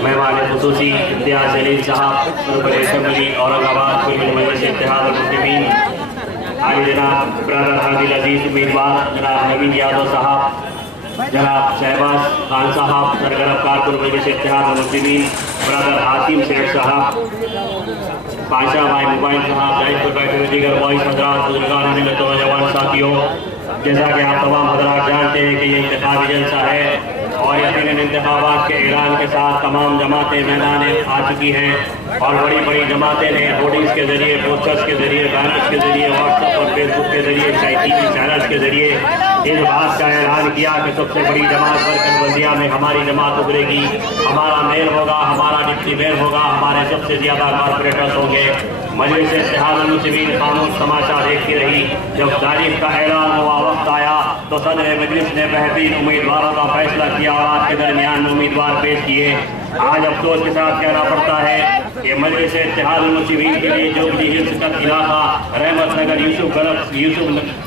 मेहमान खुसूसी इम्तियाज़ जलील साहब रुकन असेंबली औरंगाबाद मजलिस इत्तेहाद मुस्लिमीन, आली जनाब ब्रदर हादिल अजीज उम्मीदवार जनाब नवीन यादव साहब, जनाब शहबाज खान साहब सरगर्म कारकुन मजलिस इत्तेहाद मुस्लिमीन, ब्रदर हातिम सेठ साहब, बादशाह भाई मोबाइल साहब, दायित्व पर बैठे हुए दीगर बॉइस हजरात, बुजुर्गान मिलत व जवान साथियों, जैसा कि आप तमाम हजरात जानते हैं कि ये इंतखाबी जलसा है और यकीनन इंतखाबात के ऐलान के साथ तमाम जमातें मैदान आ चुकी हैं और बड़ी बड़ी जमातें ने होर्डिंग्स के जरिए, पोस्टर्स के जरिए, बैनर्स के जरिए, व्हाट्सएप और फेसबुक के जरिए, टीवी चैनल्स के जरिए इस बात का ऐलान किया कि सबसे बड़ी जमात बरकत बल्दिया में हमारी जमात उभरेगी, हमारा मेयर होगा, हमारा डिप्टी मेयर होगा, हमारे सबसे ज़्यादा कॉरपोरेटर्स होंगे। मजलिस इत्तेहाद मुस्लिमीन खामोश तमाशा देखती रही। जब तारीख का ऐलान हुआ, वक्त आया तो सदर मजलिस ने बेहतरीन उम्मीदवारों का फैसला किया और आज के दरमियान उम्मीदवार पेश किए। आज अफसोस के साथ कहना पड़ता है कि मजलिस इत्तेहाद मुस्लिमीन के लिए जो भी हिस्स का इलाका रहमत नगर,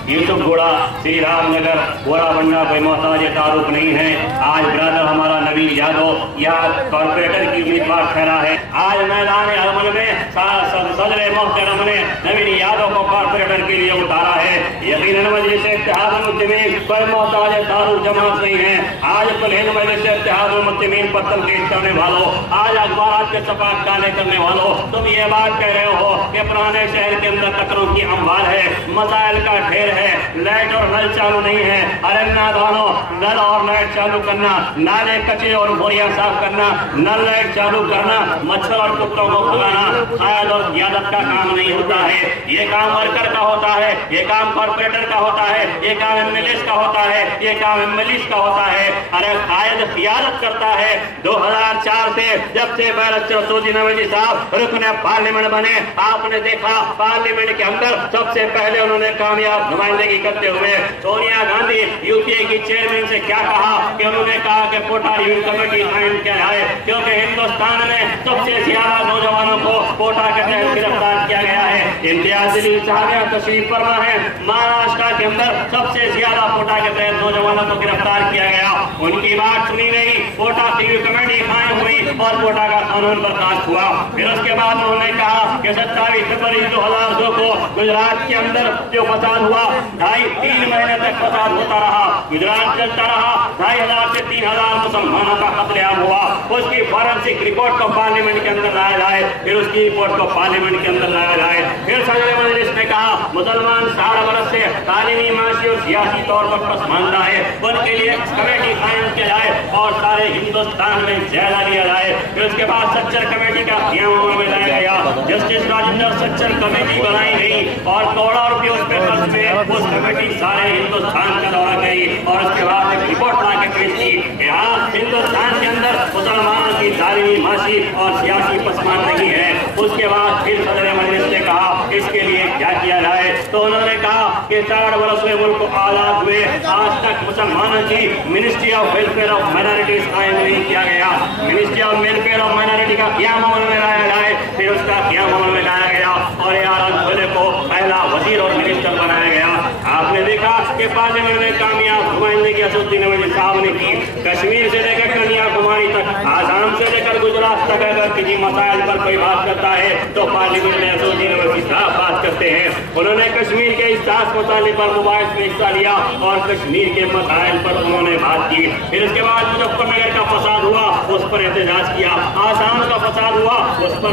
यूसुफ गोड़ा, श्री राम नगर, गोरा बन्ना कोई मोहताज तारुफ नहीं है। आज ब्रदर हमारा नवीन यादव यह कॉर्पोरेटर की उम्मीदवार ठहरा है। आज मैदान अमल में सदर मोहतरम ने नवीन यादव को कॉर्पोरेटर के लिए उतारा है। यकीनन मजलिस इत्तेहाद मुस्लिमीन कोई मोहताज तारुफ जमात नहीं है। आज कुल मजलिस इत्तेहाद मुस्लिमीन पर तनकीद करने वालों, आज अखबार के सफात काले करने वालों, तुम ये बात कह रहे हो कि पुराने शहर के अंदर कचरों की अंबार है, मसाइल का ढेर है, लाइट और नल चालू नहीं है। अरे नादानो, नल और लाइट चालू करना, नाले कचरे और बोरियां साफ करना, नल लाइट चालू करना, मच्छर और कुत्तों को भगाना शायद और क़ियादत का काम नहीं होता है। ये काम वर्कर का होता है, ये काम कॉर्पोरेटर का होता है, ये काम एमएलए का होता है, ये काम एमएलए का होता है। अरे शायद क़ियादत करता है 2004 से जब से बैरिस्टर सऊदी नवाजी साहब रुकन पार्लियामेंट बने, आपने देखा पार्लियामेंट के अंदर सबसे पहले उन्होंने कामयाब नुमाइंदगी करते हुए सोनिया गांधी यूपीए की चेयरमैन से क्या कहा कि उन्होंने कहा कि कोटा रिव्यू कमेटी कायम किया जाए, क्योंकि हिंदुस्तान में सबसे ज्यादा नौजवानों को कोटा के तहत गिरफ्तार किया गया है। इम्तियाज जलील साहब तशरीफ फरमा है, महाराष्ट्र के अंदर सबसे ज्यादा कोटा के तहत नौजवानों को गिरफ्तार किया गया। उनकी बात सुनी गई, कोटा रिव्यू कमेटी कायम हुई और कोटा का कानून बर्खास्त हुआ। फिर उसके बाद उन्होंने कहा कि 27 फरवरी 2002 को गुजरात के अंदर जो फसाद हुआ, 2.5-3 महीने तक फसाद होता रहा, गुजरात चलता रहा, 2,500 से 3,000 मुसलमानों का कत्लेआम हुआ। उसकी फॉरेंसिक रिपोर्ट को पार्लियामेंट के अंदर लाया जाए, फिर उसकी रिपोर्ट को पार्लियामेंट के अंदर लाया जाए। फिर सदर मजलिस ने कहा मुसलमान 60 वर्ष से तालीमी, माशी और सियासी तौर पर पसमानदा है, उनके लिए कमेटी कायम किया जाए और सारे हिंदुस्तान में जायजा लिया जाए। फिर उसके बाद सच्चर कमेटी का क़याम में लाया गया, जस्टिस राजेंद्र सच्चर कमेटी बनाई गई और करोड़ों रुपये उस पर खर्च में उस कमेटी सारे हिंदुस्तान का दौरा गई और उसके बाद एक रिपोर्ट ला के पेश की कि हाँ हिंदुस्तान के अंदर मुसलमानों की तालीमी, माशी और सियासी पसमानदगी है। उसके बाद फिर सदर मजलिस ने कहा इसके लिए क्या किया जाए, तो उन्होंने कहा कि 4 वर्ष में मुल्क को आज़ाद हुए, आज तक मुसलमानों की ministry of welfare of minorities कायम नहीं किया गया। Ministry of welfare of minority का क़याम अमल में लाया जाए, फिर उसका क़याम अमल में लाया गया और यार खोले को पहला वजीर और मिनिस्टर बनाया गया। आपने देखा कि पार्लियामेंट में कामयाब नुमाइंदगी असदुद्दीन नवाजी साहब ने की। कश्मीर से लेकर कन्याकुमारी तक, आसाम से लेकर गुजरात तक अगर किसी मसाइल पर कोई बात करता है तो पार्लियामेंट में असदुद्दीन नवाजी साहब बात करते हैं। उन्होंने कश्मीर के इस्तास मसाले पर मोबाइल में हिस्सा लिया और कश्मीर के मसाइल पर उन्होंने बात की। फिर उसके बाद मुजफ्फरनगर का फसाद हुआ, उस पर एहतजाज किया। आसाम का फसाद हुआ, उस पर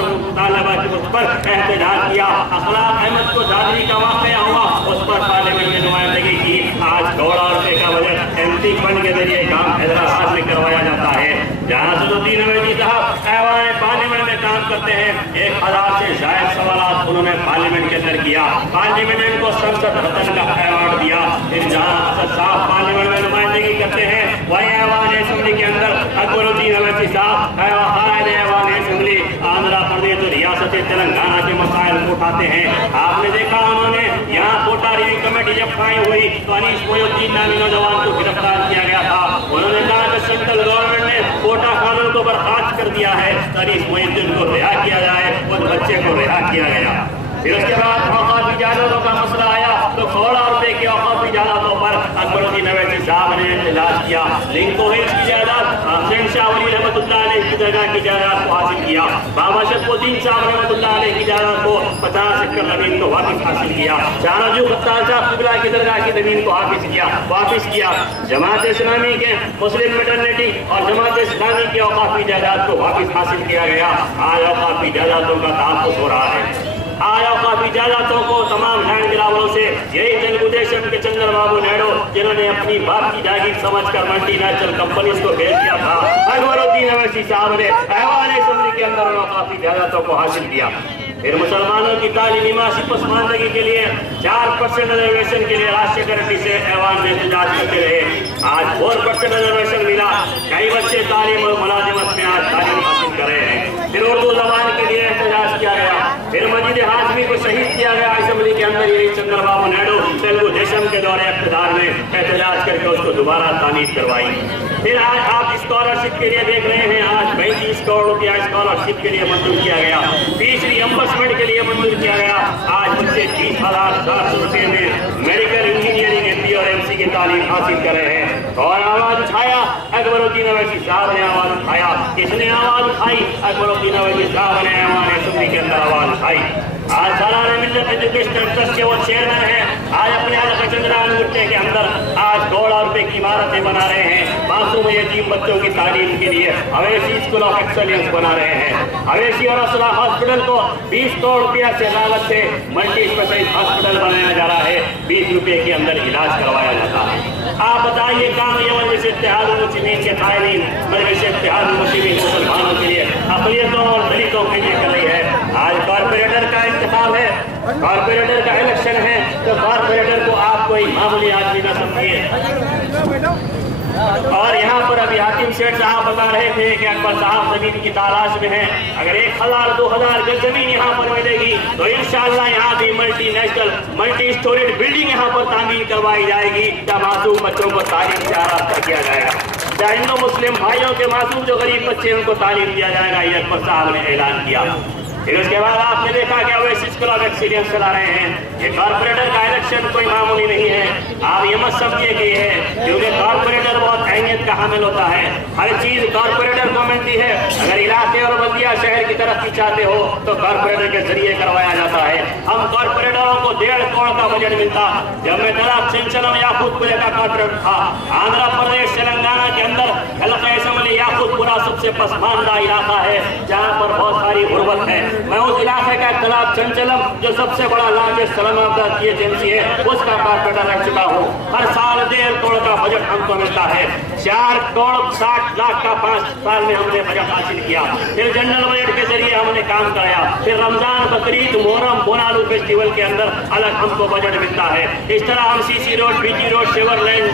एहतजाज किया। अखलाक अहमद को दादरी का वाक़या हुआ, उस पर पार्लियामेंट में नुमाइंदगी की। आज करोड़ों रुपए का बजट एमपी फंड के जरिए काम हैदराबाद में करवाया जाता है, जहाँ असदुद्दीन नवाजी साहब ऐवान पार्लियामेंट में काम करते हैं। 1000 से ज्यादा सवाल उन्होंने पार्लियामेंट के अंदर किया। पार्लियामेंट ने उनको संसद रत्न का अवार्ड दिया। फिर जहाँ असद साहब पार्लियामेंट में नुमाइंदगी करते हैं, वही ऐवान असेंबली के अंदर अकबरुद्दीन अवैसी साहब ऐवान असेंबली आंध्र प्रदेश और रियासत तेलंगाना के मसाइल को उठाते हैं। आपने देखा उन्होंने यहाँ कोटा रिव्यू कमेटी जब कायम हुई तो अनीस मोइनुद्दीन नामी नौजवान को गिरफ्तार किया गया था। उन्होंने कहा कि सेंट्रल गवर्नमेंट ने कोटा कानून को बर्खास्त कर दिया है, अनीस मोइनुद्दीन को रिहा किया जाए, उस बच्चे को रिहा किया गया। फिर उसके बाद औकाफ इजाजतों का मसला आया तो 16 रुपए की औकाफ इजाजतों पर अकबरुद्दीन अवैसी साहब ने एहतजाज किया। लिंक तोहेज की जायदाद शहनशाह वली रहमतुल्लाह अलैह की जगह की जायदाद को हासिल किया। बाबा शरफुद्दीन साहब रहमतुल्लाह अलैह की जायदाद को 50 एकड़ जमीन को वापस हासिल किया। शाहनवाज खत्तार साहब किबला की दरगाह की जमीन को वापस किया। जमात इस्लामी के मुस्लिम मेटर्निटी और जमात इस्लामी की औकाफी जायदाद को वापस हासिल किया गया। आज औकाफी जायदादों का तहफ़्फ़ुज़ हो रहा है। आज औकाफी जायदादों को तमाम लैंड ग्राबरों से यही तेलुगुदेशम के चंद्रबाबू नायडू जिन्होंने अपनी बाप की जागीर समझकर मल्टीनेशनल कंपनीज को भेज दिया था, अकबरुद्दीन अवैसी साहब ने अहवाल असेंबली के अंदर औकाफी जायदादों को हासिल किया। फिर मुसलमानों की तालीमी माशी पसमानदगी के लिए 4% रिजर्वेशन के लिए राष्ट्रीय कमेटी से ऐवान में एहतजाज करते रहे। आज 4% रिजर्वेशन मिला। कई बच्चे तालीम और मुलाजिमत में आज तालीम हासिल कर रहे हैं। फिर उर्दू जबान के लिए एहतजाज किया गया। फिर मस्जिद हाशमी को शहीद किया गया असेंबली के अंदर। यही चंद्रबाबू नायडू तेलुगु देशम के दौरे इक़्तिदार में एहतजाज करके उसको दोबारा तामीर करवाई। फिर आज आप स्कॉलरशिप के लिए देख रहे हैं, आज 35 करोड़ रुपया स्कॉलरशिप के लिए मंजूर किया गया। फीस रिएम्बर्समेंट के लिए मंजूर किया गया। आज बच्चे 30,700 रुपये में मेडिकल इंजीनियरिंग एमपी और एमसी की तालीम हासिल कर रहे हैं। और आवाज उठाया अकबरुद्दीन अवैसी साहब ने आवाज उठाया। किसने आवाज उठाई? अकबरुद्दीन अवैसी साहब ने हमारे असेंबली के अंदर आवाज उठाई। आज सालाना मिल्लत एजुकेशनल ट्रस्ट के वो चेयरमैन हैं। आज अपने चंद्रान गुट्टे के अंदर आज 2 लाख रुपए की इमारतें बना रहे हैं मासूम यतीम बच्चों की तालीम के लिए। अवैसी स्कूल ऑफ एक्सलेंस बना रहे हैं। अवैसी और असला हॉस्पिटल को 20 करोड़ रुपया से लागत से मल्टी स्पेशलिस्ट हॉस्पिटल बनाया जा रहा है। 20 रुपए के अंदर इलाज करवाया जाता है। आप बताइए काम ये मजलिस इत्तेहाद मुस्लिमीन के कायदीन मजलिस इत्तेहाद मुस्लिमीन मुसलमानों के लिए अक़लियतों और दलितों के लिए कर रही है। आज कॉर्पोरेटर का इंतखाब है, कॉर्पोरेटर का इलेक्शन है, तो कॉर्पोरेटर को आप कोई मामूली आदमी न समझिए। और यहाँ पर अभी हाकिम सेठ साहब बता रहे थे कि अकबर साहब जमीन की तलाश में हैं। अगर 1000-2000 गज जमीन यहाँ पर मिलेगी तो इंशाअल्लाह यहाँ भी मल्टीनेशनल मल्टी स्टोरेड बिल्डिंग यहाँ पर तामीर करवाई जाएगी। क्या मासूम बच्चों को तालीम से आरास्ता किया जाएगा। क्या हिंदू मुस्लिम भाइयों के मासूम जो गरीब बच्चे उनको तालीम दिया जाएगा। ये अकबर साहब ने ऐलान किया। फिर उसके बाद आपने देखा कि अवैसी स्कूल ऑफ एक्सीलेंस चला रहे हैं। ये कॉर्पोरेटर का इलेक्शन कोई मामूली नहीं है। आप ये मत समझिए कि है क्योंकि कॉर्पोरेटर बहुत अहमियत का हामिल होता है। हर चीज कॉर्पोरेटर को मिलती है। अगर इलाके और बल्दिया शहर की तरक्की चाहते हो तो कॉर्पोरेटर के जरिए करवाया जाता है। हम कॉर्पोरेटरों को 1.5 करोड़ का बजट मिलता। जब मैं तलाब सिंचलम याकूतपुरे का कॉर्पोरेटर था, आंध्र प्रदेश तेलंगाना के अंदर हल्का असेंबली याकूतपुरा सबसे पसमानदा इलाका है जहाँ पर बहुत सारी गुर्बत है। मैं उस इलाके का तलाब चंचलम जो सबसे बड़ा लार्जेस्ट THMC है उसका कॉर्पोरेटर रह चुका हूँ। हर साल 1.5 करोड़ का बजट हमको मिलता है। 4 करोड़ 60 लाख का 5 साल में हमने बजट हासिल किया। फिर जनरल बजट के जरिए हमने काम कराया। फिर रमजान बकरीद मोहर्रम बोनालू फेस्टिवल के अंदर अलग हमको बजट मिलता है। इस तरह हम CC road BG road sewer line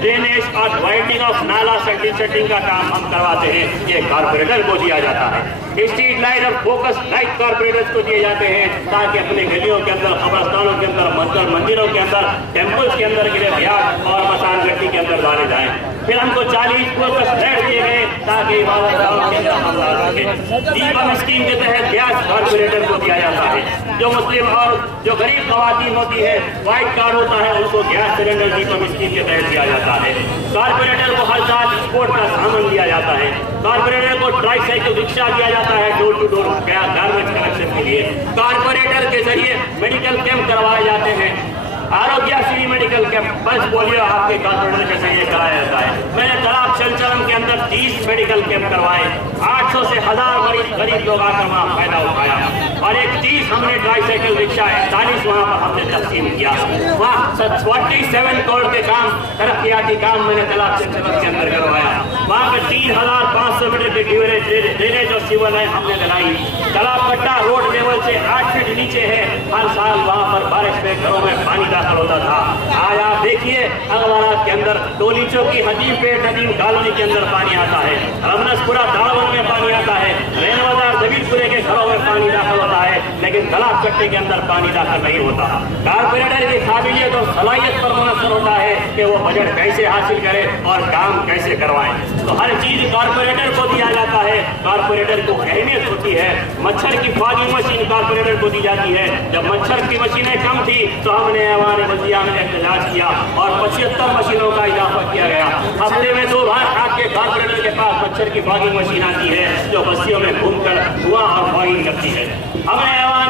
drainage और वाइडनिंग ऑफ नाला सेटिंग का काम हम करवाते हैं। ये कॉर्पोरेटर को दिया जाता है। स्ट्रीट लाइट और फोकस लाइट कॉर्पोरेटर्स को दिए जाते हैं ताकि अपने गलियों के अंदर, कब्रस्तानों के अंदर, मंदिरों के अंदर, टेम्पल्स के अंदर गिरे ब्याज और मसान गट्टी के अंदर डाले जाएं। फिर हमको 40 फोकस लाइट दिए गए ताकि इबादत गाहों के अंदर हम डाल सकें। दीपम स्कीम के तहत गैस कॉर्पोरेटर को दिया जाता है। जो मुस्लिम और जो गरीब खवातीन होती है, व्हाइट कार्ड होता है, उनको गैस सिलेंडर दीपम स्कीम के तहत दिया जाता है। कॉर्पोरेटर को हर साल स्पोर्ट का सामान दिया जाता है। कॉर्पोरेटर को ट्राईसाइकिल रिक्शा दिया जाता है door to door garbage collection के लिए। कॉर्पोरेटर के जरिए मेडिकल कैंप करवाए जाते हैं। आरोग्य Shri medical camp, pulse polio आपके कॉर्पोरेटर के जरिए कराया जाता है। मैंने तालाब चंचलम के अंदर 30 मेडिकल कैंप करवाए। 800 से 1000 मरीज गरीब लोग आकर वहाँ फायदा उठाया। और एक 30 हमने ट्राईसाइकिल रिक्शा 41 वहाँ पर हमने तकसीम किया। वहाँ 47 करोड़ के काम, तरक्याती काम मैंने तालाब चंचलम के अंदर करवाया। वहाँ पर 3500 मीटर की ड्रेनेज और सीवर लाइन हमने लगाई। तालाब कट्टा रोड लेवल से 8 फीट नीचे है। हर साल वहाँ पर बारिश में घरों में पानी दाखिल होता था। आज आप देखिए अखबारात के अंदर टोलीचों की हदीम पेट हदीम कॉलोनी के अंदर पानी आता है। रमनसपुरा दावन में पानी आता है। रैनवादार जबीरपुरे के घरों में पानी दाखिल होता है। लेकिन लेकिन तालाब चट्टे के अंदर पानी दाखिल नहीं होता। कारपोरेटर की काबिलियत और सलाहियत पर मुनसर होता है कि वो बजट कैसे हासिल करे और काम कैसे करवाए। तो हर चीज कारपोरेटर को दिया जाता है, कारपोरेटर को अहमियत होती है। मच्छर की फॉगिंग मशीन कारपोरेटर को दी जाती है। जब मच्छर की मशीनें कम थी तो हमने ऐवान बल्दिया में एहतजाज किया और 75 मशीनों का इजाफा किया गया। हफ्ते में 2 बार आपके कारपोरेटर के पास मच्छर की फॉगिंग मशीन आती है जो बस्तियों में घूमकर धुआं और फॉगिंग करती है। हमने ऐवान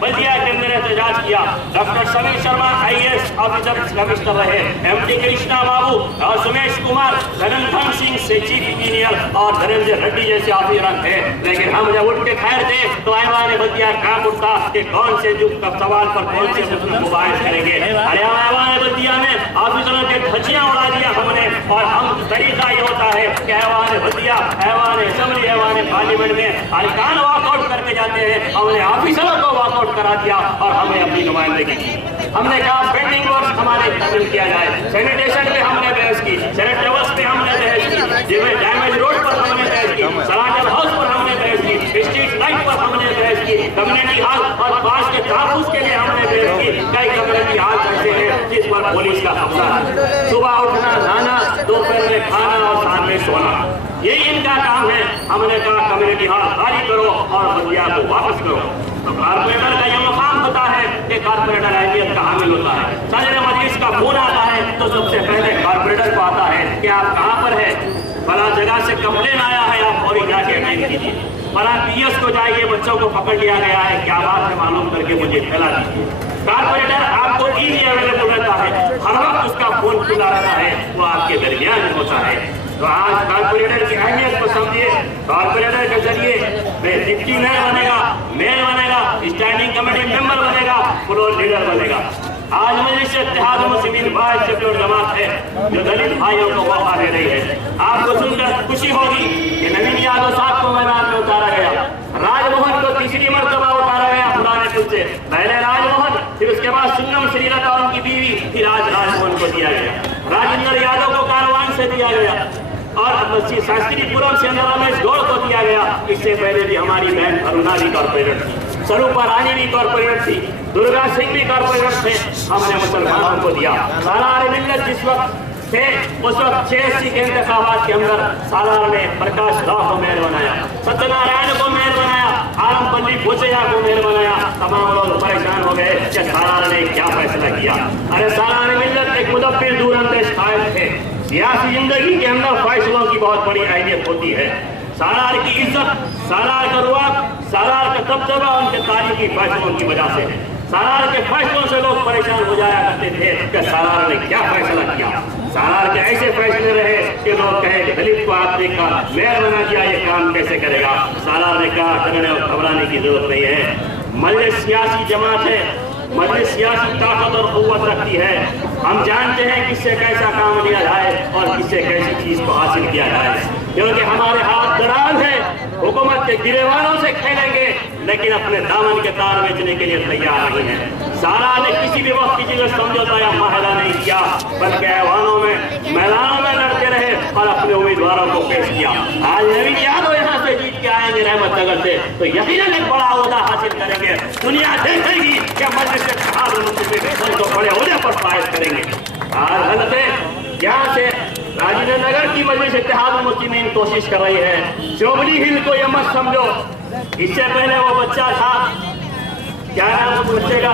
बल्दिया के अंदर एहतजाज किया। Doctor Sameer Sharma IAS officer commissioner रहे, MD कृष्णा बाबू और सुमेश कुमार, धनंधन सिंह से चीफ इंजीनियर और धनंजय रेड्डी जैसे ऑफिसर थे। लेकिन हम जब उठ के खैर थे तो ऐवान बल्दिया काम उठता कि कौन से युग का सवाल पर कौन से मुद्दों को बाहर करेंगे। अरे ऐवान बल्दिया में ऑफिसरों के धज्जियां उड़ा दिया हमने। और हम तरीका ये होता है कि ऐवान बल्दिया, ऐवान असेंबली, ऐवान पार्लियामेंट में अरकान वॉकआउट करके जाते हैं। हमने ऑफिसरों को वॉकआउट करा दिया और हमें अपनी नुमाइंदगी की। हमने कहा पेंडिंग वर्क हमारे तकमील किया जाए। सैनिटेशन पे हमने बहस की, सैनिट लेवल्स पे हमने बहस की, जिसमें डैमेज रोड पर हमने बहस की, सलाजल हाउस पर हमने बहस की, स्ट्रीट लाइट पर हमने बहस की, कम्युनिटी हॉल और पास के तहफ़्फ़ुज़ के लिए हमने बहस की। कई कम्युनिटी हॉल ऐसे हैं जिस पर पुलिस का कब्जा है। सुबह उठना, नहाना, दोपहर में खाना और शाम में सोना, यही इनका काम है। हमने कहा कम्युनिटी हॉल खाली करो और बल्दिया को वापस करो। तो कारपोरेटर का यह मुकाम होता है कि कारपोरेटर अहमियत का हामिल होता है। सदर मजलिस का फोन आता है तो सबसे पहले कारपोरेटर को आता है कि आप कहाँ पर है, फला जगह से कंप्लेन आया है, आप और जाके अटेंड कीजिए। फला PS को जाइए, बच्चों को पकड़ लिया गया है, क्या बात है मालूम करके मुझे फैला दीजिए। कारपोरेटर आपको इजी अवेलेबल रहता है, हर वक्त उसका फोन खुला रहता है, वो आपके दरमियान होता है। तो आज कारपोरेटर की अहमियत को समझिए। कारपोरेटर के जरिए डिप्टी मेयर बनेगा, मेयर बनेगा, स्टैंडिंग कमेटी मेंबर बनेगा, फ्लोर लीडर बनेगा। आज मजलिस इत्तेहाद मुस्लिमीन बाहर से जो जमात है जो दलित भाइयों को मौका दे रही है, आपको सुनकर खुशी होगी कि नवीन यादव साहब को मैदान में उतारा गया, राजमोहन को तीसरी मरतबा उतारा गया पुराने पुल से। पहले राजमोहन, फिर उसके बाद सुन्नम श्रीलता और उनकी बीवी, फिर आज राजमोहन को दिया गया। राजेंद्र यादव को कारवान से दिया गया और शास्त्रीपुरम से रमेश गौड़ को दिया गया। इससे पहले भी हमारी बहन अरुणा भी कारपोरेटर थी, स्वरूपा रानी भी कारपोरेटर थी, दुर्गा सिंह भी कारपोरेटर थे। हमने मुसलमानों को दिया। सालार मिल्लत जिस वक्त थे उस वक्त 86 के इंतखाबात के अंदर सालार ने प्रकाश राव को मेयर बनाया, सत्यनारायण को मेयर बनाया, आलमपल्ली भूसैया को मेयर बनाया। तमाम लोग परेशान हो गए कि सालार ने क्या फैसला किया। अरे सालार मिल्लत एक मुदब्बिर दूरअंदेश कायद थे। सियासी जिंदगी के अंदर फैसलों की बहुत बड़ी अहमियत होती है। सालार की इज्जत, सालार का रुआब, सालार का दबदबा उनके तारीखी फैसलों की वजह से है। सालार के फैसलों से लोग परेशान हो जाया करते थे कि सालार ने क्या फैसला किया। सालार के ऐसे फैसले रहे कि लोग कहे कि दलित को आपने का मेयर बना दिया, ये काम कैसे करेगा। सालार ने कहा डरने और घबराने की जरूरत नहीं है। मजलिस सियासी जमात है, मजलिस सियासी ताकत और कुव्वत रखती है। हम जानते हैं किससे कैसा काम लिया जाए और किससे कैसी चीज को हासिल किया जाए, क्योंकि हमारे हाथ दराज है। हुकूमत के गिरेबानों से खेलेंगे लेकिन अपने दामन के तार बेचने के लिए तैयार नहीं है। सालार ने किसी भी वक्त किसी को समझौता या माहदा नहीं किया, बल्कि ऐवानों में, मैदानों में लड़ते रहे और अपने उम्मीदवारों को पेश किया। आज नवीन यादव यहाँ से जीत के आएंगे रहमतनगर से तो यकीनन एक बड़ा ओहदा हासिल करेंगे। दुनिया देखेगी कि मजलिस इत्तेहाद मुस्लिमीन को बड़े ओहदे पर फायज करेंगे। आज हलते यहाँ से राजेंद्र नगर की मजलिस इत्तेहाद मुस्लिमीन कोशिश कर रही है। चौबली हिल को यह मत समझो, इससे पहले वो बच्चा था, क्या नाम उस बच्चे का,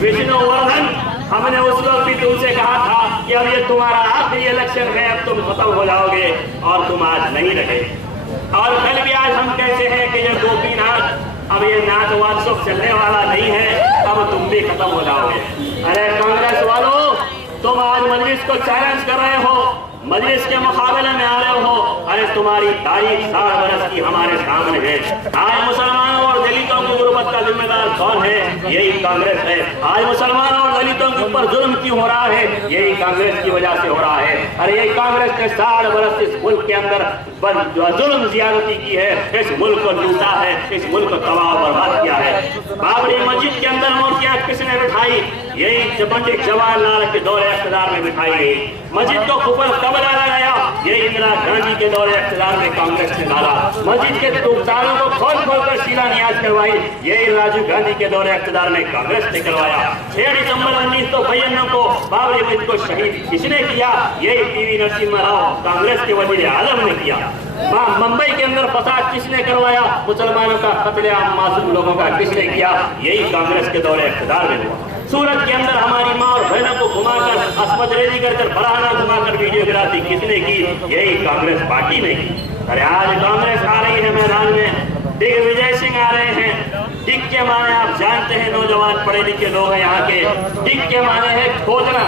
विष्णुवर्धन। हमने उस वक्त भी तुमसे कहा था कि अब ये तुम्हारा आखिरी इलेक्शन है, अब तुम खत्म हो जाओगे और तुम आज नहीं रहे। और कल भी आज हम कहते हैं कि ये गोपीनाथ अब ये नाच वात्सव चलने वाला नहीं है, अब तुम भी खत्म हो जाओगे। अरे कांग्रेस वालों, तुम आज मजलिस को चैलेंज कर रहे हो, मजलिस के मुकाबले में आ रहे हो। अरे तुम्हारी तारीख 60 बरस की हमारे सामने है। आज मुसलमानों और दलितों की गुर्बत का जिम्मेदार कौन है? यही कांग्रेस है। आज मुसलमानों और दलितों के ऊपर जुल्म क्यों हो रहा है? यही कांग्रेस की वजह से हो रहा है। अरे यही कांग्रेस ने 60 बरस इस मुल्क के अंदर जुल्म ज्यादती की है, इस मुल्क को लूटा है, इस मुल्क को तबाह बर्बाद किया है। बाबरी मस्जिद के अंदर मूर्तियां किसने बिठाई? यही पंडित जवाहरलाल के दौरे इख्तियार में बिठाई गई। मस्जिद को कुफर कब डाला गया? यही इंदिरा गांधी के दौरे इख्तियार में कांग्रेस ने डाला। मस्जिद के तालों को खोल कर शिलान्यास करवाई, यही राजीव गांधी के दौरे इख्तियार में कांग्रेस ने करवाया। 6 दिसंबर 1992 को बाबरी मस्जिद को शहीद किसने किया? यही पीवी नरसिम्हा राव कांग्रेस के वजीर आजम ने किया। मुंबई के अंदर फसाद किसने करवाया? मुसलमानों का कत्लेआम मासूम लोगों का किसने किया? यही कांग्रेस के दौरे इख्तियार में हुआ। सूरत के अंदर हमारी माँ और बहनों को घुमाकर अस्मदरेजी कर बराना घुमाकर वीडियोग्राफी किसने की? यही कांग्रेस पार्टी ने की। अरे आज कांग्रेस आ रही है मैदान में, दिग्विजय सिंह आ रहे हैं। दिग के माने आप जानते हैं, नौजवान पढ़े लिखे लोग हैं यहाँ के। दिग के माने है खोजना।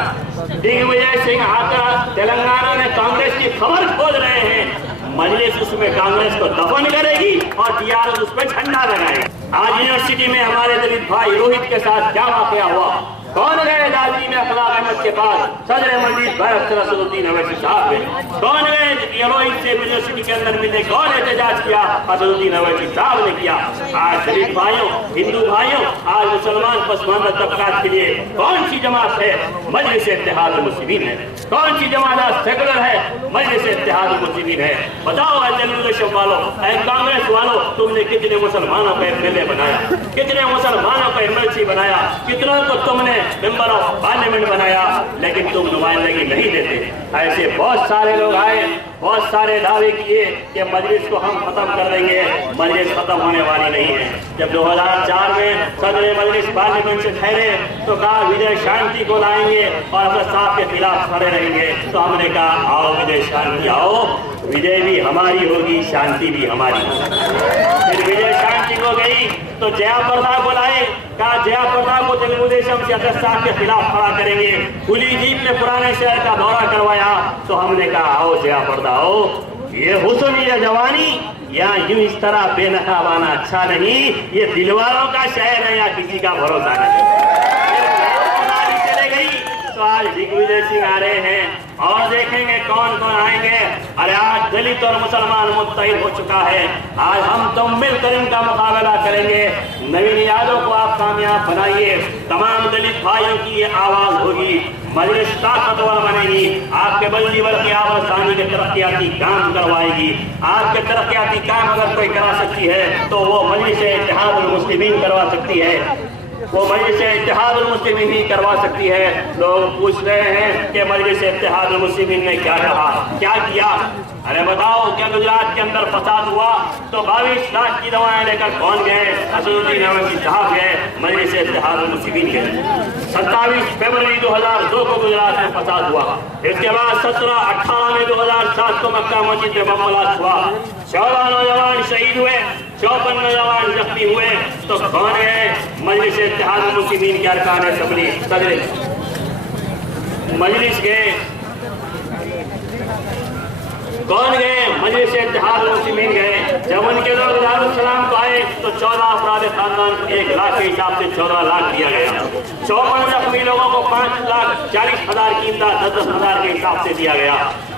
दिग्विजय सिंह आकर तेलंगाना में कांग्रेस की खबर खोज रहे हैं। मजलिस उसमें कांग्रेस को दफन करेगी और टीआरएस उस पर झंडा लगाएगी। आज यूनिवर्सिटी में हमारे दलित भाई रोहित के साथ क्या वाकया हुआ? कौन गए दादी में अखलाक अहमद के पास? सदर मस्जिद बैरक असदुद्दीन अवैसी साहब ने। कौन गए रोहित से यूनिवर्सिटी के अंदर मिलने? कौन एहतजाज किया? असदुद्दीन अवैसी साहब ने किया। आज दलित भाइयों, हिंदू भाइयों, आज मुसलमान पसमानदा तबकात के लिए कौन सी जमात है? मजलिस इत्तेहाद मुस्लिमीन है। कौन सी जमात सेकुलर है? मजलिस इत्तेहाद मुस्लिमीन है। बताओ तेलुगुदेशम वालों, कांग्रेस वालों, तुमने कितने मुसलमानों का एमएलए बनाया? कितने मुसलमानों का एमएलसी बनाया? कितनों को तुमने मेंबर ऑफ पार्लियामेंट बनाया? लेकिन तुम नुमाइंदगी नहीं देते। ऐसे बहुत सारे लोग आए, बहुत सारे दावे किए कि मजलिस को हम खत्म कर देंगे। मजलिस खत्म होने वाली नहीं है। जब 2004 में सदर मजलिस पार्लियामेंट से ठहरे तो कहा विजय शांति को लाएंगे और असद साहब के खिलाफ खड़े रहेंगे। तो हमने कहा आओ विजय शांति आओ, विजय भी हमारी होगी, शांति भी हमारी होगी। फिर विजय शांति को गई तो जयाप्रदा को लाए, कहा जयाप्रदा को तेलुगुदेशम से असद साहब के खिलाफ खड़ा करेंगे। खुली जीप में पुराने शहर का दौरा करवाया तो हमने कहा आओ जयाप्रदा आओ, ये हुस्न या जवानी या यूं इस तरह बेनकाबाना अच्छा नहीं, ये दिलवालों का शहर है या किसी का भरोसा नहीं। चले गई तो आज दिग्विजय सिंह आ रहे हैं और देखेंगे कौन कौन आएंगे। अरे आज दलित और मुसलमान मुत्तहिद हो चुका है। आज हम तो मिलकर इनका मुकाबला करेंगे। नवीन यादव को आप कामयाब बनाइए, तमाम दलित भाइयों की ये आवाज होगी। मजलिस ताकतवर बनेगी, आपके बल्दी वर्ग की आवाज़ानी के तरक्याती काम करवाएगी। आपके तरक्याती काम अगर कोई करा सकती है तो वो मजलिस इत्तेहाद मुस्लिमीन करवा सकती है, वो मजलिस इत्तेहाद मुस्लिमीन ही करवा सकती है। लोग पूछ रहे हैं कि मजलिस इत्तेहाद मुस्लिमीन ने क्या कहा, क्या किया? अरे बताओ, क्या गुजरात के अंदर फसाद हुआ तो 22 लाख की दवाएं लेकर कौन गए? असदुद्दीन अवैसी साहब गए, मजलिस इत्तेहाद मुस्लिमीन गए। 27 फरवरी 2002 को गुजरात में फसाद हुआ। इसके बाद 17-18 में 2007 को मक्का मस्जिद में बम ब्लास्ट हुआ। 14 नौजवान शहीद हुए, 54 नौजवान जख्मी हुए। तो कौन है? मजलिस इत्तेहाद मुस्लिमीन के अरकान असेंबली सदर मजलिस गए। कौन गए? मजलिस इत्तेहाद मुस्लिमीन गए। जब उनके लोग दारुसलाम को आए तो 14 अफराद खानदान को 1 लाख के हिसाब से 14 लाख दिया गया। 54 जख्मी लोगों को 5,40,000 की इमदाद 10,000 के हिसाब से दिया गया।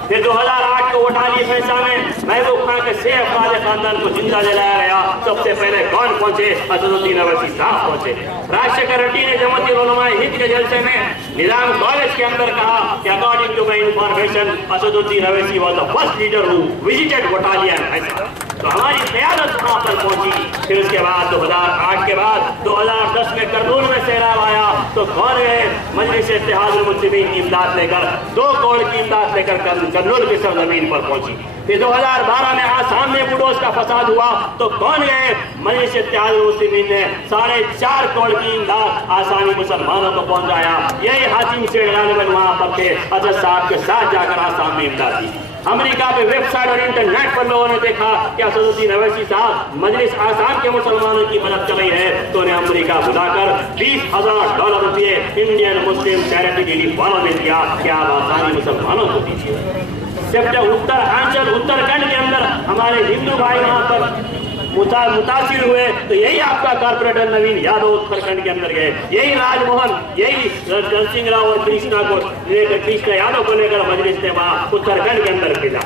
फिर 2008 को वोटाली फैसला में महबूब खान के 6 अफराद खानदान को जिंदा जलाया गया। सबसे पहले कौन पहुंचे? असदुद्दीन अवैसी साहब पहुंचे। राजशेखर रेड्डी ने जमात उलमा हिंद के जलसे में निजाम कॉलेज के अंदर कहा कि according to my information Asaduddin Owaisi was the first leader who visited वोटाली एंड फैसला। तो हमारी क़यादत वहां पर पहुंची। फिर उसके बाद 2008 के बाद 2010 में करनूल में सैलाब आया तो कौन गए? मजलिस इत्तेहाद मुस्लिमीन की इमदाद लेकर 2 करोड़ की इमदाद लेकर करनूल की सरजमीन पर पहुंची। फिर 2012 में आसाम में बुडोज का फसाद हुआ तो कौन गए? मजलिस इत्तेहाद मुस्लिमीन ने 4.5 करोड़ की इमदाद आसामी मुसलमानों को पहुंचाया। यही हाशिम शेख गालिबन वहां पर थे, असद साहब के साथ जाकर आसाम में इमदाद दी। अमेरिका पे वेबसाइट और इंटरनेट पर लोगों ने देखा कि असदुद्दीन अवैसी साहब मजलिस आसाम के मुसलमानों की मदद कर रही है तो उन्हें अमेरिका बुलाकर $20,000 इंडियन मुस्लिम चैरिटी रिलीफ वालों ने दिया कि आप आसामी मुसलमानों को दीजिए। जब उत्तरांचल उत्तराखंड के अंदर हमारे हिंदू भाई वहां पर मुतासिर हुए तो यही आपका कारपोरेटर नवीन यादव उत्तराखंड के अंदर गए। यही राजमोहन, यही नरसिंह राव और कृष्णा यादव को लेकर मजलिस ने वहां उत्तराखंड के अंदर भेजा।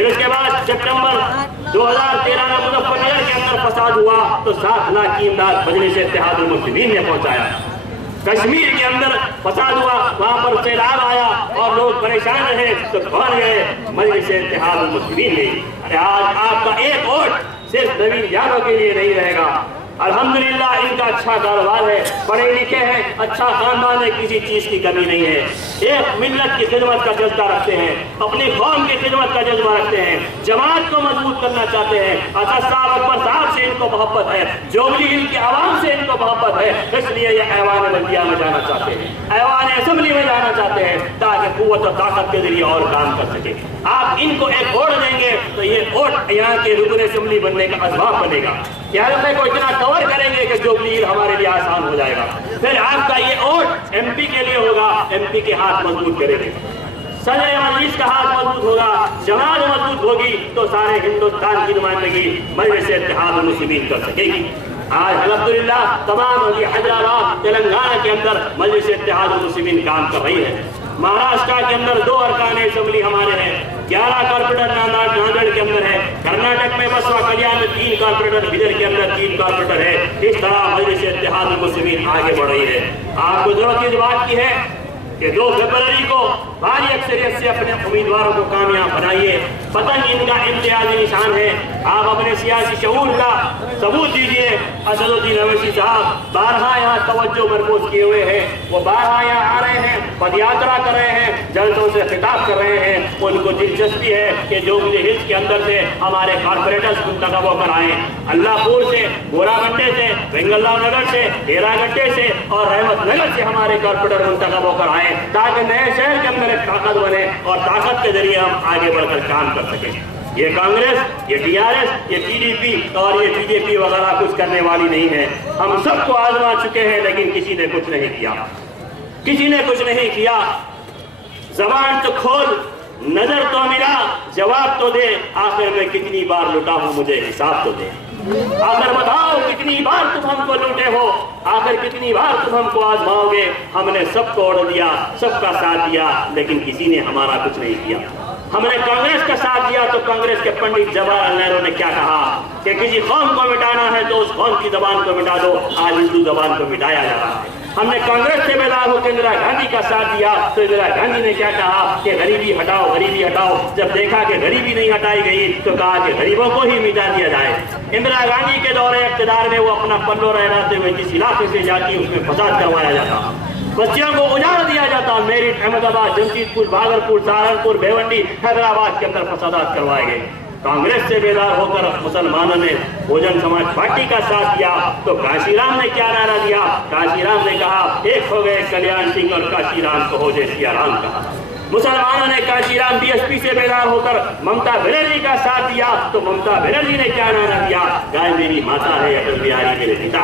फिर उसके बाद सितंबर 2013 में मुजफ्फरनगर के अंदर फसाद हुआ तो 7 लाख की इमदाद मजलिस इत्तेहादुल मुस्लिमीन ने पहुंचाया। कश्मीर के अंदर फसाद हुआ, वहां पर सैलाब आया और लोग परेशान रहे तो कौन गए? मजलिस इत्तेहादुल मुस्लिमीन ने। अरे आज आपका एक वोट सिर्फ नवीन यादव के लिए नहीं रहेगा। अल्हम्दुलिल्लाह इनका अच्छा कारोबार है, पढ़े लिखे हैं, अच्छा खानदान है, किसी चीज की कमी नहीं है। एक मिल्लत की खिदमत का जज्बा रखते हैं, अपनी कौम की खिदमत का जज्बा रखते हैं, जमात को मजबूत करना चाहते हैं। असद साहब, अकबर साहब से इनको मोहब्बत है, जोबली हिल के आवाम से इनको मोहब्बत है, इसलिए ये ऐवान बल्दिया में जाना चाहते हैं, ऐवान असेंबली में जाना चाहते हैं ताकि कुव्वत और ताकत के जरिए और काम कर सके। आप इनको एक वोट देंगे तो ये वोट यहाँ के रुकन असेंबली बनने का असबाब बनेगा। यार को इतना कवर करेंगे कि जोबली हिल हमारे लिए आसान हो जाएगा। फिर आपका ये वोट एमपी के लिए होगा, एमपी के हाथ मजबूत करेंगे, सदर मजलिस का हाथ मजबूत होगा, जमात मजबूत होगी तो सारे हिंदुस्तान की नुमाइंदगी मजलिस इत्तेहादुल मुस्लिमीन कर सकेगी। आज अल्हम्दुलिल्लाह तमाम हैदराबाद तेलंगाना के अंदर मजलिस इत्तेहादुल मुस्लिमीन काम कर रही है। महाराष्ट्र के अंदर 2 अरकान असेंबली हमारे हैं, 11 कॉर्पोरेटर नांदेड़ के अंदर है, कर्नाटक में बसवा कल्याण में 3 कॉर्पोरेटर, बिदर के अंदर 3 कॉर्पोरेटर है। इस तरह मजलिस इत्तेहादुल मुस्लिमीन आगे बढ़ रही है। आपको जरूरत इस बात की है कि 2 फरवरी को भारी अक्सरियत से अपने उम्मीदवारों को कामयाब बनाइए। पतंग इनका इम्तियाजी निशान है। आप अपने सियासी शऊर का सबूत दीजिए। असदुद्दीन अवैसी साहब 12 यहाँ तवज्जो मरकूज किए हुए हैं, वो 12 यहाँ आ रहे हैं, पदयात्रा कर रहे हैं, जनता से खिताब कर रहे हैं। उनको दिलचस्पी है कि जोबली हिल्स के अंदर से हमारे कॉर्पोरेटर्स मुंतखब होकर आए, अल्लाहपुर से, गोरागड्डे से, बेंगलराव नगर से, हेरागड्डे से और रहमत नगर से हमारे कॉर्पोरेटर मुंतखब होकर आए ताकि नए शहर के अंदर एक ताकत बने और ताकत के जरिए हम आगे बढ़कर काम कर सकें। ये कांग्रेस, ये टीआरएस, ये टीडीपी और ये बीजेपी वगैरह कुछ करने वाली नहीं है। हम सबको आजमा चुके हैं लेकिन किसी ने कुछ नहीं किया, किसी ने कुछ नहीं किया। जबान तो खोल, नजर तो मिला, जवाब तो दे, आखिर में कितनी बार लुटा हूं मुझे हिसाब तो दे। आखिर बताओ कितनी बार तुम हमको लूटे हो, आखिर कितनी बार तुम हमको आजमाओगे। हमने सबको ओढ़ दिया, सबका साथ दिया लेकिन किसी ने हमारा कुछ नहीं किया। हमने कांग्रेस का साथ दिया तो कांग्रेस के पंडित जवाहरलाल नेहरू ने क्या कहा कि किसी कौम को मिटाना है तो उस कौम की जबान को मिटा दो। आज हिंदू जबान को मिटाया जा रहा है। हमने कांग्रेस से बेदार होकर इंदिरा गांधी का साथ दिया तो इंदिरा गांधी ने क्या कहा कि गरीबी हटाओ, गरीबी हटाओ। जब देखा कि गरीबी नहीं हटाई गई तो कहा कि गरीबों को ही मिटा दिया जाए। इंदिरा गांधी के दौरे इक़्तिदार में वो अपना पल्लो रहते हुए जिस इलाके से जाती उसमें फसाद करवाया जाता, बच्चियों को उजाड़ दिया जाता। मेरठ, अहमदाबाद, जमशेदपुर, भागलपुर, सहारनपुर, भिवंडी, हैदराबाद के अंदर फसादात करवाए गए। कांग्रेस से बेदार होकर मुसलमानों ने बहुजन समाज पार्टी का साथ दिया तो काशीराम ने क्या नारा दिया? काशीराम ने कहा एक हो गए कल्याण सिंह और काशीराम को हो जय सिया राम कहा। मुसलमानों ने काशीराम बीएसपी से बेदार होकर ममता बनर्जी का साथ दिया तो ममता बनर्जी ने क्या नारा दिया? गाय मेरी माता है, अटल बिहारी मेरे पिता।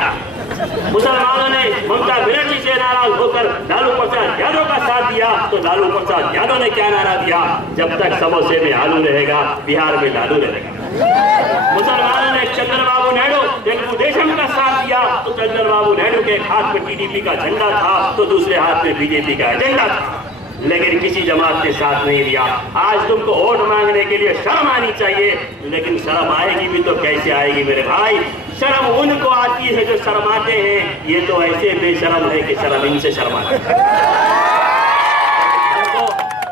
मुसलमानों ने ममता बनर्जी से नाराज होकर लालू प्रसाद यादव का साथ दिया तो लालू प्रसाद यादव ने क्या नारा दिया? जब तक समोसे में आलू रहेगा बिहार में लालू रहेगा। मुसलमानों ने चंद्रबाबू नायडू तेलुगु देशम का साथ दिया तो चंद्रबाबू नायडू के एक हाथ में टीडीपी का झंडा था तो दूसरे हाथ में बीजेपी का एजेंडा था, लेकिन किसी जमात ने साथ नहीं दिया। आज तुमको वोट मांगने के लिए शर्म आनी चाहिए, लेकिन शर्म आएगी भी तो कैसे आएगी मेरे भाई? शर्म उनको आती है जो शर्माते हैं। ये तो ऐसे बेशर्म है कि शर्म इनसे शर्माते हैं।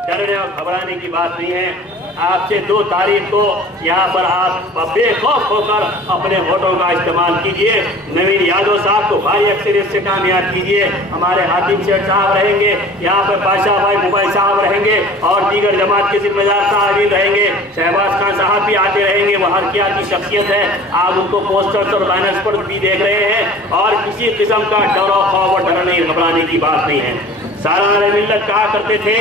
डरने और घबराने की बात नहीं है। आपसे 2 तारीख को यहाँ पर आप बेखौफ होकर अपने वोटों का इस्तेमाल कीजिए। नवीन यादव साहब को भारी अक्सरियत से कामयाब कीजिए। हमारे हातिम शेख साहब रहेंगे, यहाँ पर बादशाह भाई मुबाई साहब रहेंगे और दीगर जमात के जिम्मेदार साहब रहेंगे। शहबाज खान साहब भी आते रहेंगे, वो हर क्या की शख्सियत है। आप उनको पोस्टर्स और बैनर्स पर भी देख रहे हैं और किसी किस्म का डर और खौफ और डरने घबराने की बात नहीं है। सालाना मिल्लत कहा करते थे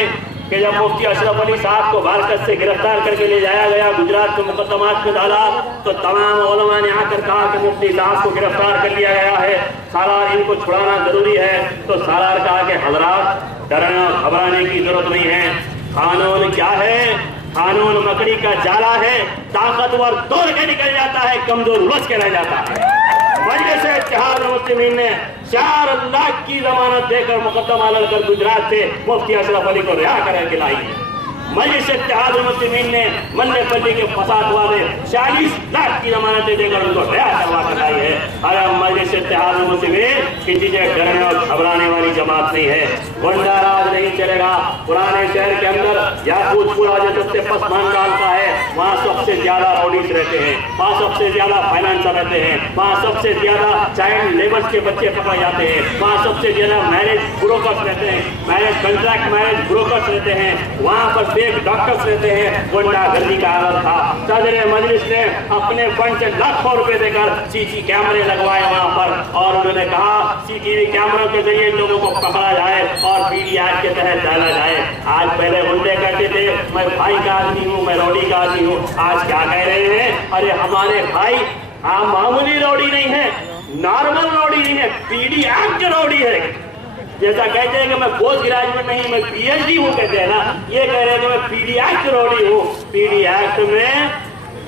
कि जब मुफ्ती अशरफ अली साहब को बारकत से गिरफ्तार करके ले जाया गया, गुजरात के मुकदमात में डाला तो तमाम उलमा ने आकर कहा कि मुफ्ती साहब को गिरफ्तार कर लिया गया है, सालार इनको छुड़ाना जरूरी है। तो सालार कहा कि हजरात डरना घबराने की जरूरत नहीं है। कानून क्या है? कानून मकड़ी का जाला है, ताकतवर तोड़ के निकल जाता है, कमजोर उलझ के रह जाता है। मजलिस इत्तेहादुल मुस्लिमीन ने 4 लाख की जमानत देकर मुकदमा लड़कर गुजरात से मुफ्ती अशरफ अली को रिहा करके लाई है। मजलिस इत्तेहाद मुस्लिमीन ने मल्लेपल्ली के फसाद वाले 40 लाख की जमानतें देकर उनको रिहा करवा कर लाई है। अरे मजलिस इत्तेहाद मुस्लिमीन किसी से डरने और घबराने वाली जमात नहीं है। गुंडा राज नहीं चलेगा। पुराने शहर के अंदर याकूतपुरा जो सबसे पसमानदार का है, वहाँ सबसे ज्यादा रौडीज रहते हैं, वहाँ सबसे ज्यादा फाइनेंसर रहते हैं, वहाँ सबसे ज्यादा चाइल्ड लेबर के बच्चे पकड़े जाते हैं, वहाँ सबसे ज्यादा मैरिज ब्रोकर्स रहते हैं, मैरिज कंट्रैक्ट मैरिज ब्रोकर्स रहते हैं, वहाँ पर फेक डॉक्टर्स रहते हैं। गुंडागर्दी का हालत था। सदर मजलिस ने अपने फंड से लाखों रुपए देकर सीसी कैमरे लगवाए वहाँ पर और उन्होंने कहा सीसीटीवी कैमरों के जरिए लोगों को पकड़ा जाए और पीडी एक्ट के तहत डाला जाए। आज पहले गुंडे कहते थे मैं भाई का आदमी हूँ, मैं रौडी का आदमी हूँ, आज क्या कह रहे हैं? अरे हमारे भाई मामूली रौडी नहीं है, नॉर्मल रौडी नहीं है, पीडी एक्ट के रौडी है। जैसा कहते हैं कि मैं पोस्ट ग्रेजुएट नहीं, मैं पीएचडी हूँ कहते हैं ना, ये कह रहे हैं कि मैं पीडी एक्ट रौडी हूँ। पीडी एक्ट में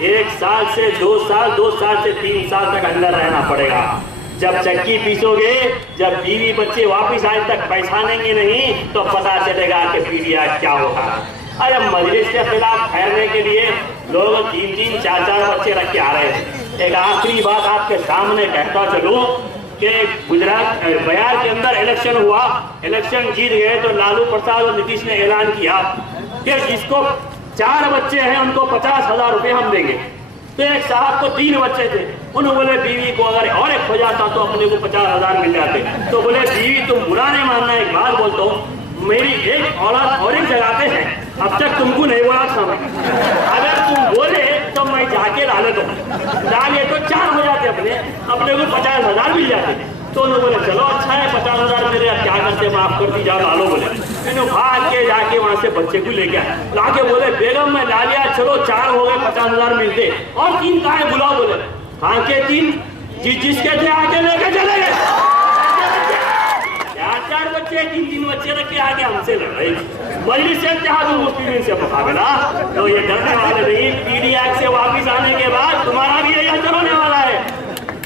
1 साल से 2 साल, 2 साल से 3 साल तक अंदर रहना पड़ेगा। जब चक्की पीसोगे, जब बीवी बच्चे वापिस आज तक पहचानेंगे नहीं तो पता चलेगा कि पीडी एक्ट क्या होगा। अरे मजलिस के खिलाफ ठहरने के लिए लोग 3-3, 4-4 बच्चे रख के आ रहे हैं। एक आखिरी बात आपके सामने कहता चलूं कि गुजरात बिहार के अंदर इलेक्शन हुआ, इलेक्शन जीत गए तो लालू प्रसाद और नीतीश ने ऐलान किया कि जिसको 4 बच्चे हैं उनको 50,000 रुपए हम देंगे। तो एक साहब को 3 बच्चे थे, उन्होंने बोले बीवी को अगर और एक हो जाता तो अपने को 50,000 मिल जाते। तो बोले बीवी तुम बुरा नहीं मानना, एक बात बोलता हूँ, मेरी एक औलाद और एक जगाते हैं, अब तक तुमको नहीं बोला था मैं, अगर तुम बोले तो मैं जाके डाले तो 4 हो जाते अपने को 50,000 मिल जाते। तो उन्होंने बोले चलो अच्छा है 50,000 मेरे, अब क्या करते माफ कर दी जाओ डालो। बोले मैंने भाग के जाके वहां से बच्चे को लेके आए, लाके बोले बेगम मैं ला लिया, चलो 4 हो गए, 50,000 मिलते और 3 कहाँ है बुलाओ। बोले हाँ के 3 जिसके थे आके लेके चले गए। 4 बच्चे 3 बच्चे रख के आगे हमसे लड़ाई। मजलिस इत्तेहाद मुस्लिमीन से मुकाबला तो ये डरने वाले नहीं। पीडी एक्ट से वापिस आने के बाद तुम्हारा भी यही असर होने वाला है।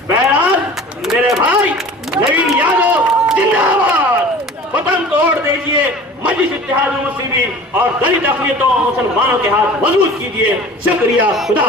बहरहाल मेरे भाई नवीन यादव जिंदाबाद, वतन तोड़ दीजिए, मजलिस इत्तेहाद मुस्लिमीन और दलित अक़लियतों मुसलमानों के हाथ मजबूत कीजिए। शुक्रिया, खुदा।